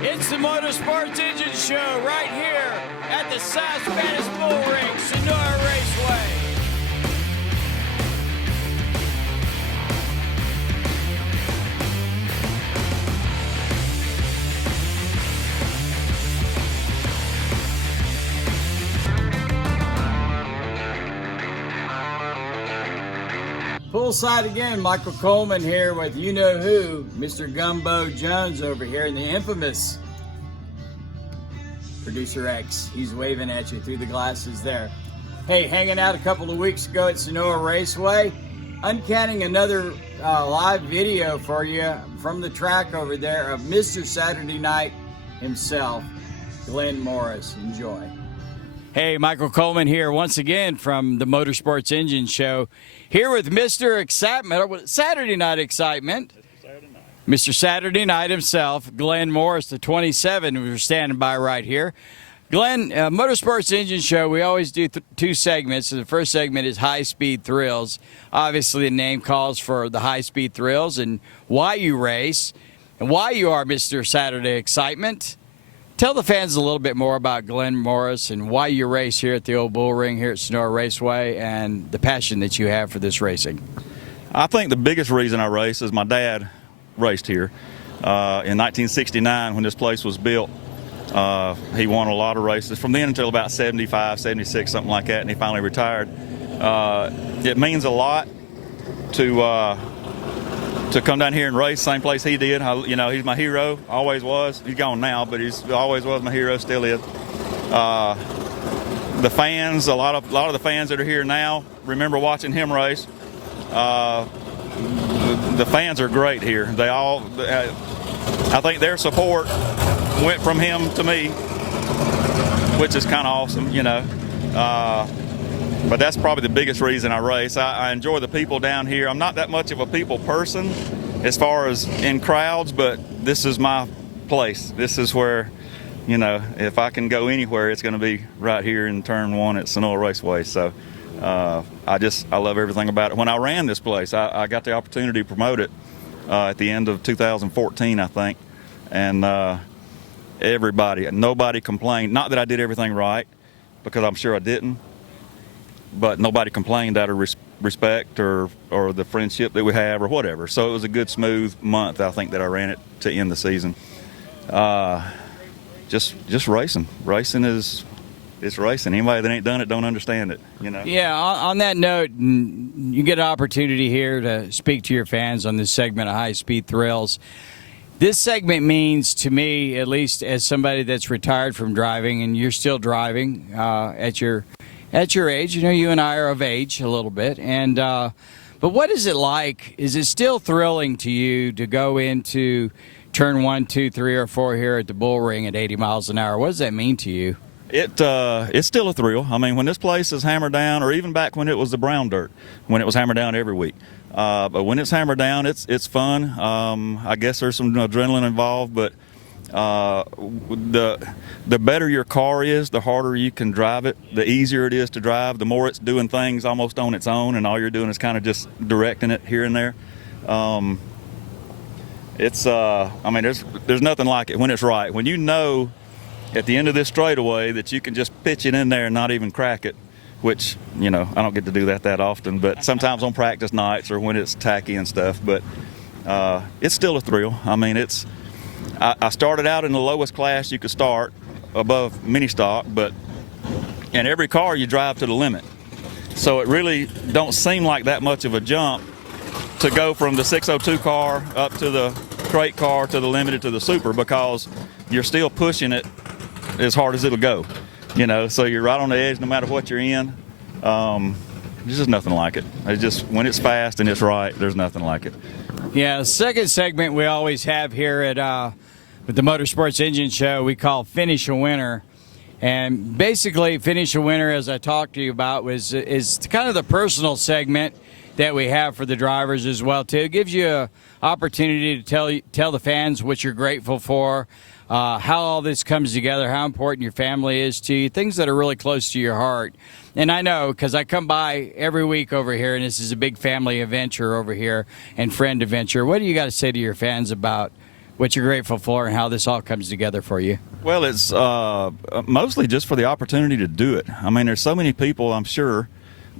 It's the Motorsports Engine Show right here at the South Spanish Bull Ring, Sonora Raceway. Poolside again, Michael Coleman here with you-know-who, Mr. Gumbo Jones over here in the infamous Producer X. He's waving at you through the glasses there. Hey, hanging out a couple of weeks ago at Sonora Raceway, uncanning another live video for you from the track over there of Mr. Saturday Night himself, Glenn Morris. Enjoy. Hey, Michael Coleman here once again from the Motorsports Engine Show. Here with Mr. Excitement, Saturday Night Excitement. Mr. Saturday Night himself, Glenn Morris, the 27, we're standing by right here. Glenn, Motorsports Engine Show, we always do two segments. So the first segment is High Speed Thrills. Obviously, the name calls for the High Speed Thrills and why you race and why you are Mr. Saturday Excitement. Tell the fans a little bit more about Glenn Morris and why you race here at the old Bull Ring here at Sonora Raceway and the passion that you have for this racing. I think the biggest reason I race is my dad raced here in 1969 when this place was built. He won a lot of races from then until about 75, 76, something like that, and he finally retired. It means a lot to come down here and race same place he did. You know, he's my hero, always was. He's gone now, but he's always was my hero, still is. The fans, a lot of the fans that are here now remember watching him race. The fans are great here. They all, I think their support went from him to me, which is kind of awesome, you know. But that's probably the biggest reason I race. I enjoy the people down here. I'm not that much of a people person as far as in crowds, but this is my place. This is where, you know, if I can go anywhere, it's going to be right here in turn one at Sonora Raceway. So I love everything about it. When I ran this place, I got the opportunity to promote it at the end of 2014, I think. And nobody complained. Not that I did everything right, because I'm sure I didn't. But nobody complained out of respect or the friendship that we have or whatever. So it was a good, smooth month, I think, that I ran it to end the season. Just racing. Racing is racing. Anybody that ain't done it don't understand it, you know? Yeah, on that note, you get an opportunity here to speak to your fans on this segment of High Speed Thrills. This segment means to me, at least as somebody that's retired from driving, and you're still driving at your age, you know, you and I are of age a little bit, and but what is it like? Is it still thrilling to you to go into turn 1, 2, 3, or 4 here at the Bull Ring at 80 miles an hour? What does that mean to you? It's still a thrill. I mean, when this place is hammered down, or even back when it was the brown dirt, when it was hammered down every week. But when it's hammered down, it's fun. I guess there's some adrenaline involved, but the better your car is, the harder you can drive it, the easier it is to drive, the more it's doing things almost on its own, and all you're doing is kind of just directing it here and there. I mean, there's nothing like it when it's right. When you know at the end of this straightaway that you can just pitch it in there and not even crack it, which, you know, I don't get to do that often, but sometimes on practice nights or when it's tacky and stuff. But it's still a thrill. I mean, I started out in the lowest class you could start, above mini stock, but in every car you drive to the limit. So it really don't seem like that much of a jump to go from the 602 car up to the crate car to the limited to the super, because you're still pushing it as hard as it'll go, you know. So you're right on the edge no matter what you're in. There's just nothing like it. It's just, when it's fast and it's right, there's nothing like it. Yeah, the second segment we always have here at with the Motorsports Engine Show, we call Finish a Winner. And basically, Finish a Winner, as I talked to you about, is kind of the personal segment that we have for the drivers as well, too. It gives you an opportunity to tell the fans what you're grateful for, how all this comes together, how important your family is to you, things that are really close to your heart. And I know, because I come by every week over here, and this is a big family adventure over here and friend adventure. What do you got to say to your fans about what you're grateful for and how this all comes together for you. Well, it's mostly just for the opportunity to do it. I mean, there's so many people, I'm sure,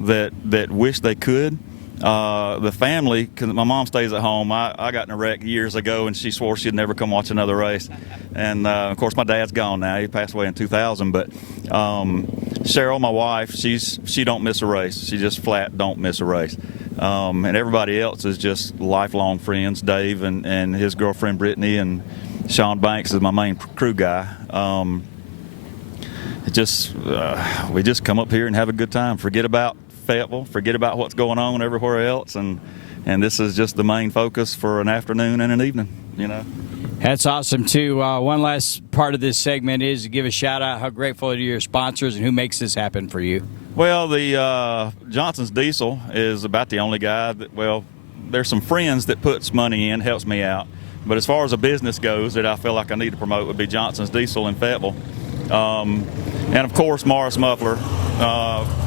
that wish they could. The family, because my mom stays at home. I got in a wreck years ago, and she swore she'd never come watch another race. And, of course, my dad's gone now. He passed away in 2000. But Cheryl, my wife, she don't miss a race. She just flat don't miss a race. And everybody else is just lifelong friends. Dave and his girlfriend Brittany, and Sean Banks is my main crew guy. We just come up here and have a good time. Forget about Fayetteville, forget about what's going on everywhere else, and this is just the main focus for an afternoon and an evening, you know. That's awesome too. One last part of this segment is to give a shout out how grateful to your sponsors and who makes this happen for you. Well, the Johnson's Diesel is about the only guy that, well, there's some friends that puts money in, helps me out, but as far as a business goes that I feel like I need to promote would be Johnson's Diesel in Fayetteville. And of course Morris Muffler,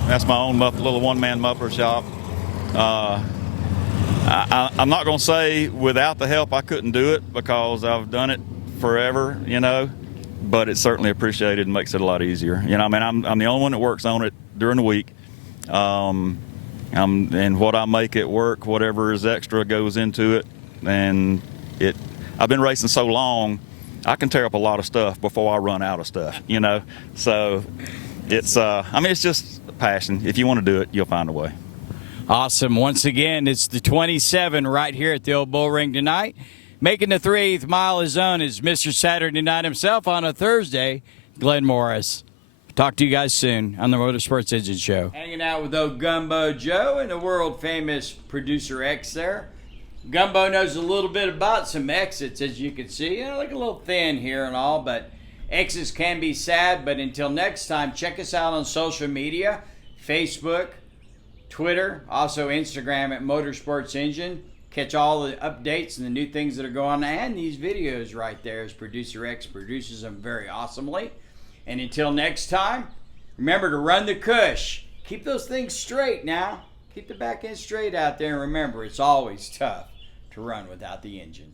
that's my own little one-man muffler shop. I'm not going to say without the help I couldn't do it, because I've done it forever, you know, but it's certainly appreciated and makes it a lot easier. You know, I mean, I'm the only one that works on it during the week. And what I make at work, whatever is extra goes into it. And I've been racing so long, I can tear up a lot of stuff before I run out of stuff, you know. So it's, it's just a passion. If you want to do it, you'll find a way. Awesome. Once again, it's the 27 right here at the Old Bull Ring tonight. Making the 3/8 mile his own is Mr. Saturday Night himself on a Thursday, Glenn Morris. Talk to you guys soon on the Motorsports Engine Show. Hanging out with old Gumbo Joe and the world-famous Producer X there. Gumbo knows a little bit about some exits, as you can see. You know, look a little thin here and all, but exits can be sad. But until next time, check us out on social media, Facebook, Twitter, also Instagram at Motorsports Engine. Catch all the updates and the new things that are going on, and these videos right there, as Producer X produces them very awesomely. And until next time, remember to run the cush. Keep those things straight now. Keep the back end straight out there, and remember, it's always tough to run without the engine.